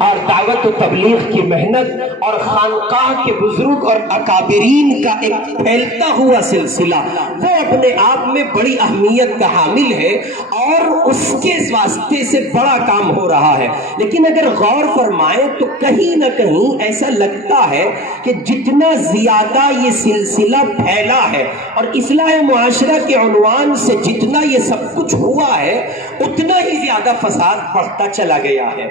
اور دعوت و تبلیغ کی محنت اور خانقاہ کے بزرگ اور اکابرین کا ایک پھیلتا ہوا سلسلہ وہ اپنے آپ میں بڑی اہمیت کا حامل ہے اور اس کے واسطے سے بڑا کام ہو رہا ہے. لیکن اگر غور فرمائیں تو کہیں نہ کہیں ایسا لگتا ہے کہ جتنا زیادہ یہ سلسلہ پھیلا ہے اور اصلاح معاشرہ کے عنوان سے جتنا یہ سب کچھ ہوا ہے اتنا ہی زیادہ فساد بڑھتا چلا گیا ہے.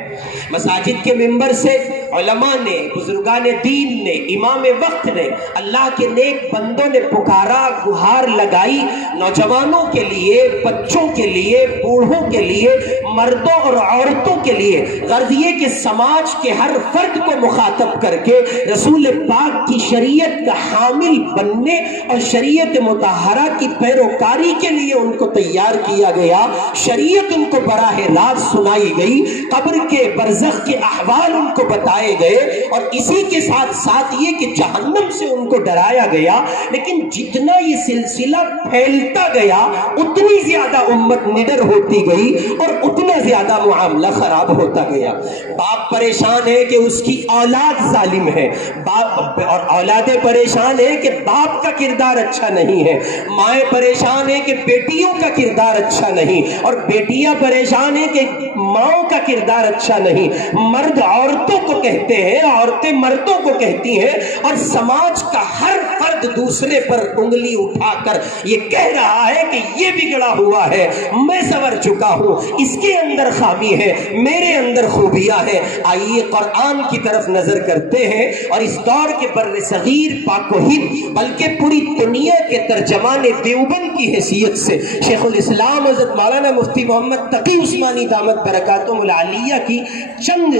مساجد کے منبر سے علماء نے، بزرگان دین نے، امام وقت نے، اللہ کے نیک بندوں نے پکارا، گہار لگائی، نوجوانوں کے لیے، بچوں کے لیے، بوڑھوں کے لیے، مردوں اور عورتوں کے لیے، غرض یہ کہ سماج کے ہر فرد کو مخاطب کر کے رسول پاک کی شریعت کا حامل بننے اور شریعت مطہرہ کی پیروکاری کے لیے ان کو تیار کیا گیا. شریعت ان کو براہ راست سنائی گئی، قبر کے برزخ کے احوال ان کو بتائے گئے اور اسی کے ساتھ ساتھ یہ کہ جہنم سے ان کو ڈرایا گیا. لیکن جتنا یہ سلسلہ پھیلتا گیا اتنی زیادہ امت نڈر ہوتی گئی اور اتنا زیادہ معاملہ خراب ہوتا گیا. باپ پریشان ہے کہ اس کی اولاد ظالم ہے، باپ اور اولادیں پریشان ہے کہ باپ کا کردار اچھا نہیں ہے، مائیں پریشان ہے کہ بیٹیوں کا کردار اچھا نہیں، اور بیٹیاں پریشان ہیں کہ ماؤں کا کردار اچھا نہیں. مرد عورتوں کو کہتے ہیں، عورتیں مردوں کو کہتی ہیں، اور سماج کا ہر فرد دوسرے پر انگلی اٹھا کر یہ کہہ رہا ہے کہ یہ بگڑا ہوا ہے، میں سنور چکا ہوں، اس کے اندر خامی ہے، میرے اندر خوبیاں ہیں. آئیے قرآن کی طرف نظر کرتے ہیں اور اس دور کے بر صغیر، پاک و ہند، بلکہ پوری دنیا کے ترجمان دیوبند کی حیثیت سے شیخ الاسلام حضرت مولانا مفتی محمد تقی عثمانی دامت برکاتہم العالیہ کی چند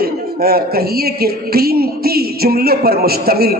کہیے کہ قیمتی جملوں پر مشتمل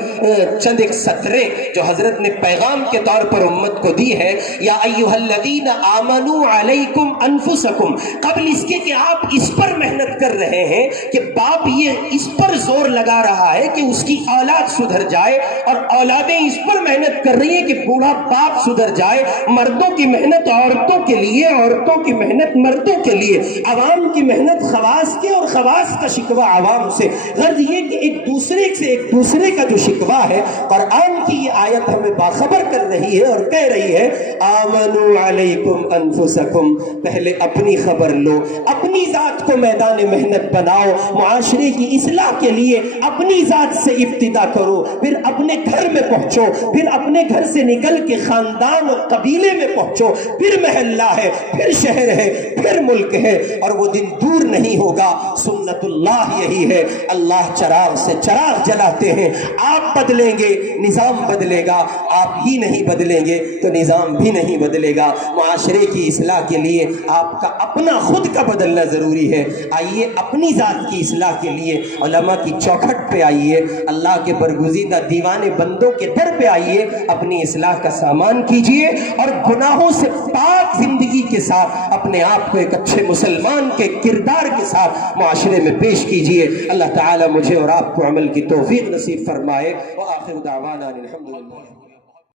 چند ایک سطریں جو حضرت نے پیغام کے طور پر امت کو دی ہے. یا ایھا الذین آمنوا علیکم انفسکم، قبل اس کے کہ آپ اس پر محنت کر رہے ہیں کہ باپ یہ اس پر زور لگا رہا ہے کہ اس کی اولاد سدھر جائے اور اولادیں اس پر محنت کر رہی ہیں کہ بوڑھا باپ سدھر جائے. مردوں کی محنت عورتوں کے لیے، عورتوں کی محنت مردوں کے لیے، عوام کی محنت خواص کے اور خواص کا شکوہ عوام سے. غرض یہ کہ ایک دوسرے سے ایک دوسرے کا جو شکوہ ہے، قرآن کی یہ آیت ہمیں باخبر کر رہی ہے اور کہہ رہی ہے آمنوا علیکم انفسکم، پہلے اپنی خبر لو، اپنی ذات کو میدان محنت بناؤ، معاشرے کی اصلاح کے لیے اپنی ذات سے ابتدا کرو، پھر اپنے گھر میں پہنچو، پھر اپنے گھر سے نکل کے خاندان اور قبیلے میں پہنچو، پھر محلہ ہے، پھر شہر ہے، پھر ملک ہے. اور وہ دن دور نہیں ہوگا. سنت اللہ یہی ہے، اللہ چراغ سے چراغ جلاتے ہیں. آپ بدلیں گے نظام بدلے گا، آپ ہی نہیں بدلیں گے تو نظام بھی نہیں بدلے گا. معاشرے کی اصلاح کے لیے آپ کا اپنا خود کا بدلنا ضروری ہے. آئیے اپنی ذات کی اصلاح کے لیے علماء کی چوکھٹ پہ آئیے، اللہ کے برگزیدہ دیوانے بندوں کے در پہ آئیے، اپنی اصلاح کا سامان کیجئے اور گناہوں سے پاک زندگی کے ساتھ اپنے آپ کو ایک اچھے مسلمان کے کردار کے ساتھ معاشرے میں پیش کیجئے. اللہ تعالی مجھے اور آپ کو عمل کی توفیق نصیب فرمائے. وآخر دعوانا الحمدللہ.